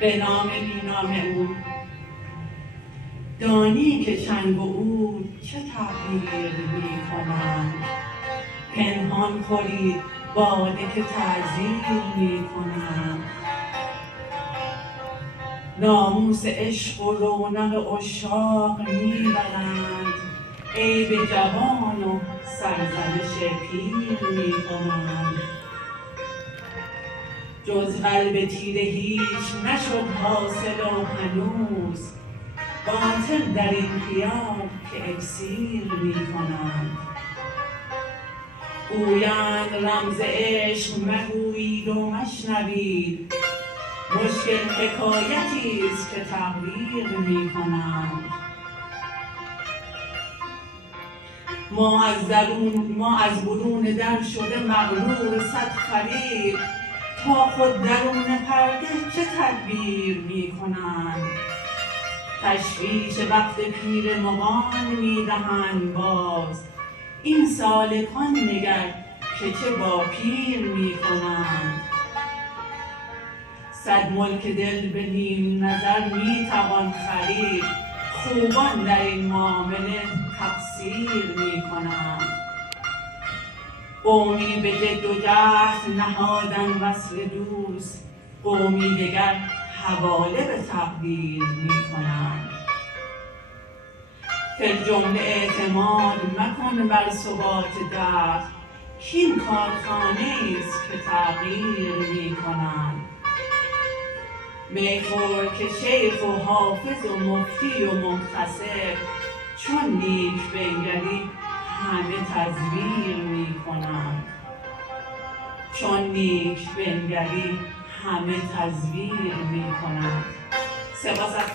به نام بینام او. دانی که چنگ و عود چه تغییر می کنند، پنهان خورید باده که تعزیر می کنند. ناموس عشق و رونق عشاق می برند، عیب جوان و سرزنش پیر می کنند. جز قلب تیره هیچ نشد حاصل و هنوز، باطل در این خیال که اکسیر می کنند. گویند رمز عشق مگویید و مشنوید، مشکل حکایتی است که تقریر می کنند. ما از برون در شده مغرور صد فریب، تا خود درون پرده چه تدبیر می کنند. تشویش وقت پیر مغان می دهند باز، این سالکان نگر که چه با پیر می کنند. صد ملک دل به نیم نظر می توان خرید، خوبان در این معامله تقصیر می کنند. قومی به جد و جهد نهادند وصل دوست، قومی دگر حواله به تقدیر می کنند. فی الجمله اعتماد مکن بر ثبات دهر، کاین کارخانه است که تغییر می کنند. می خور که شیخ و حافظ و مفتی و محتسب، چون نیک بنگری همه تزویر می کنند. چون نیک بنگری همه تزویر می کنند. سپاس از